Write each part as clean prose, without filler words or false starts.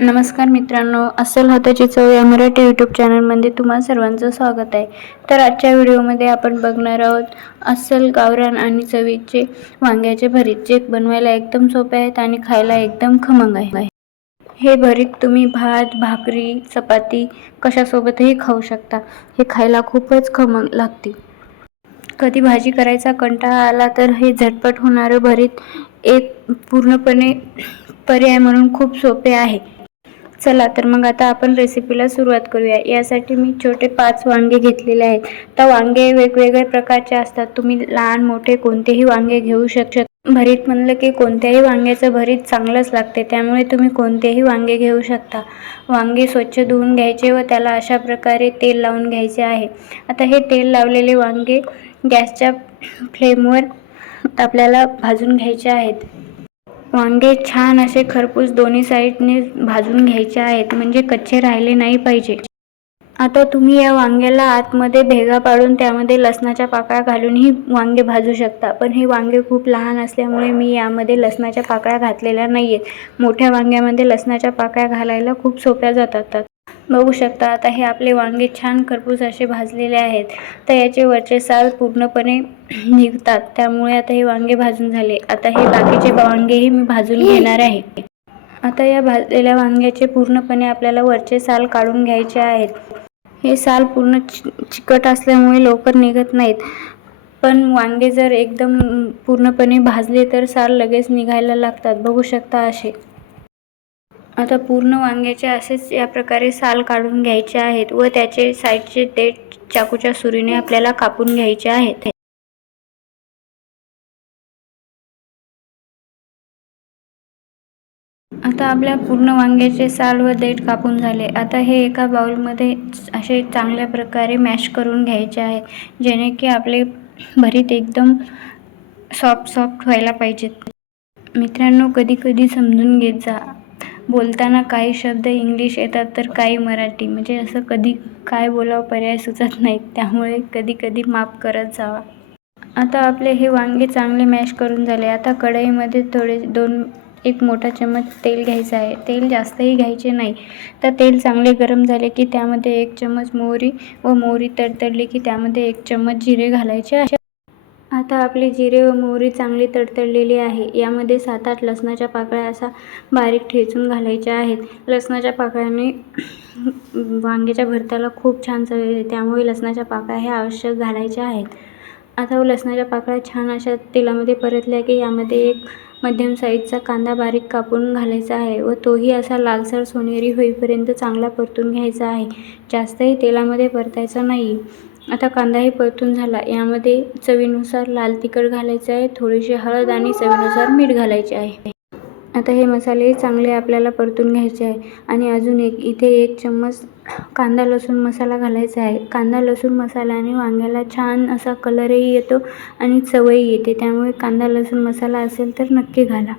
नमस्कार मित्रांनो, अस्सल हाताची चव या मराठी यूट्यूब चॅनलमध्ये तुम्हा सर्वांचं स्वागत आहे. तर आजच्या व्हिडिओमध्ये आपण बघणार आहोत अस्सल गावरान आणि चवीचे वांग्याचे भरीत, जे बनवायला एकदम सोपे आहेत आणि खायला एकदम खमंग आहे. हे भरीत तुम्ही भात, भाकरी, चपाती कशासोबतही खाऊ शकता. हे खायला खूपच खमंग लागते. कधी भाजी करायचा कंटाळा आला तर हे झटपट होणारं भरीत एक पूर्णपणे पर्याय म्हणून खूप सोपे आहे. चला तर मग आता आपण रेसिपीला सुरुवात करूया. यासाठी मी छोटे 5 वांगे घेतलेले आहेत. तर वांगे वेगवेगळ्या प्रकारचे असतात. तुम्ही लहान मोठे कोणतेही वांगे घेऊ शकता. भरीत म्हणलं की कोणत्याही वांग्याचं भरीत चांगलंच लागते, त्यामुळे तुम्ही कोणतेही वांगे घेऊ शकता. वांगे स्वच्छ धुवून घ्यायचे व त्याला अशा प्रकारे तेल लावून घ्यायचे आहे. आता हे तेल लावलेले वांगे गॅसच्या फ्लेमवर आपल्याला भाजून घ्यायचे आहेत. वांगे छान असे खरपूस दोन्ही साईडने भाजून घ्यायचे आहेत, म्हणजे कच्चे राहिले नाही पाहिजे. आता तुम्ही या वांग्याला आतमध्ये भेगा पाडून त्यामध्ये लसणाच्या पाकळ्या घालूनही वांगे भाजू शकता, पण हे वांगे खूप लहान असल्यामुळे मी यामध्ये लसणाच्या पाकळ्या घातलेल्या नाही आहेत. मोठ्या वांग्यामध्ये लसणाच्या पाकळ्या घालायला खूप सोप्या जातात. बघू शकता आता हे आपले वांगे छान खरपूस असे भाजलेले आहेत. तर याचे वरचे साल पूर्णपणे निघतात, त्यामुळे आता हे वांगे भाजून झाले. आता हे बाकीचे वांगेही मी भाजून घेणार आहे. आता या भाजलेल्या वांग्याचे पूर्णपणे आपल्याला वरचे साल काढून घ्यायचे आहेत. हे साल पूर्ण चिकट असल्यामुळे लवकर निघत नाहीत, पण वांगे जर एकदम पूर्णपणे भाजले तर साल लगेच निघायला लागतात. बघू शकता असे. आता पूर्ण वांग्याचे असेच या प्रकारे साल काढून घ्यायचे आहेत व त्याचे साईडचे देठ चाकूच्या सुरीने आपल्याला कापून घ्यायचे आहेत. आता आपल्या पूर्ण वांग्याचे साल व देठ कापून झाले. आता हे एका बाउलमध्ये असे चांगल्या प्रकारे मॅश करून घ्यायचे आहे, जेणे की आपले भरीत एकदम सॉफ्ट व्हायला पाहिजेत. मित्रांनो, कधी समजून घेत जा. बोलताना काही शब्द इंग्लिश येतात तर काही मराठी, म्हणजे असं कधी काय बोलावं पर्याय सुचत नाहीत, त्यामुळे कधी माफ करत जावा. आता आपले हे वांगे चांगले मॅश करून झाले. आता कढईमध्ये एक मोठा चम्मच तेल घ्यायचं आहे. तेल जास्तही घ्यायचे नाही. तर तेल चांगले गरम झाले की त्यामध्ये 1 चम्मच मोहरी व मोहरी तडतडली की त्यामध्ये 1 चम्मच जिरे घालायचे आहे. आता आपली जिरे व मोहरी चांगली तडतडलेली आहे. यामध्ये 7-8 लसणाच्या पाकळ्या असा बारीक ठेचून घालायच्या आहेत. लसणाच्या पाकळ्याने वांग्याच्या भरताला खूप छान चव येते, त्यामुळे लसणाच्या पाकळ्या ह्या आवश्यक घालायच्या आहेत. आता लसणाच्या पाकळ्या छान अशा तेलामध्ये परतल्या की यामध्ये एक मध्यम साईजचा कांदा बारीक कापून घालायचा आहे व तोही असा लालसर सोनेरी होईपर्यंत चांगला परतून घ्यायचा आहे. जास्तही तेलामध्ये परतायचा नाही. आता कांदाही परतून झाला. यामध्ये चवीनुसार लाल तिखट घालायचे आहे, थोडीशी हळद आणि चवीनुसार मीठ घालायचे आहे. आता हे मसाले चांगले आपल्याला परतून घ्यायचे आहे आणि अजून इथे 1 चम्मच कांदा लसूण मसाला घालायचा आहे. कांदा लसूण मसाल्याने वांग्याला छान असा कलरही येतो आणि चवही येते, त्यामुळे कांदा लसूण मसाला असेल तर नक्की घाला.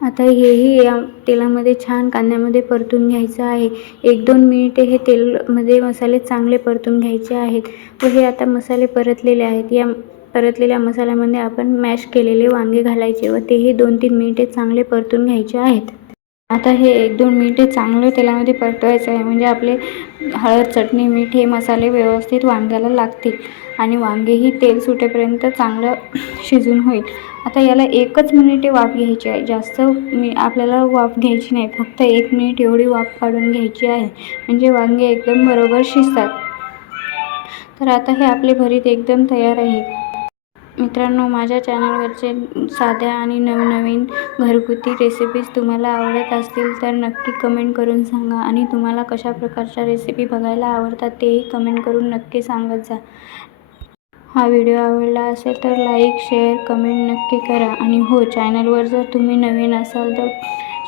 आता हेही या तेलामध्ये छान कांद्यामध्ये परतून घ्यायचं आहे. 1-2 मिनिटे हे तेलमध्ये मसाले चांगले परतून घ्यायचे आहेत व हे आता मसाले परतलेले आहेत. या परतलेल्या मसाल्यामध्ये आपण मॅश केलेले वांगे घालायचे व तेही 2-3 मिनिटे चांगले परतून घ्यायचे आहेत. आता हे 1-2 मिनिटे चांगले तेलामध्ये परतवायचे आहे, म्हणजे आपले हळद, चटणी, मीठ हे मसाले व्यवस्थित वांग्याला लागतील आणि वांगेही तेल सुटेपर्यंत चांगलं शिजून होईल. आता याला 1च मिनिटे वाफ घ्यायची आहे. जास्त आपल्याला वाफ घ्यायची नाही, फक्त 1 मिनिट एवढी वाफ काढून घ्यायची आहे, म्हणजे वांगे एकदम बरोबर शिजतात. तर आता हे आपले भरीत एकदम तयार आहे. मित्रांनो, माझ्या चॅनलवरचे साध्या आणि नवनवीन घरगुती रेसिपीज तुम्हाला आवडत असतील तर नक्की कमेंट करून सांगा आणि तुम्हाला कशा प्रकारच्या रेसिपी बघायला आवडतात तेही कमेंट करून नक्की सांगत जा. हा व्हिडिओ आवडला असेल तर लाईक, शेअर, कमेंट नक्की करा आणि हो, चॅनलवर जर तुम्ही नवीन असाल तर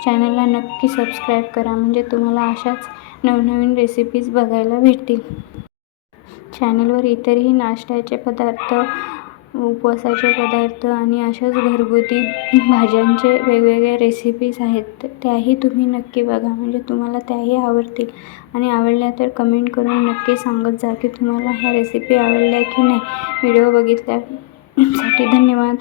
चॅनलला नक्की सबस्क्राईब करा, म्हणजे तुम्हाला अशाच नवनवीन रेसिपीज बघायला भेटतील. चॅनलवर इतरही नाश्त्याचे पदार्थ, उपवासाचे पदार्थ आणि अशाच घरगुती भाज्यांचे वेगवेगळ्या रेसिपीज आहेत, त्याही तुम्ही नक्की बघा, म्हणजे तुम्हाला त्याही आवडतील आणि आवडल्या तर कमेंट करून नक्की सांगत जा की तुम्हाला ह्या रेसिपी आवडल्या की नाही. व्हिडिओ बघितल्यासाठी धन्यवाद.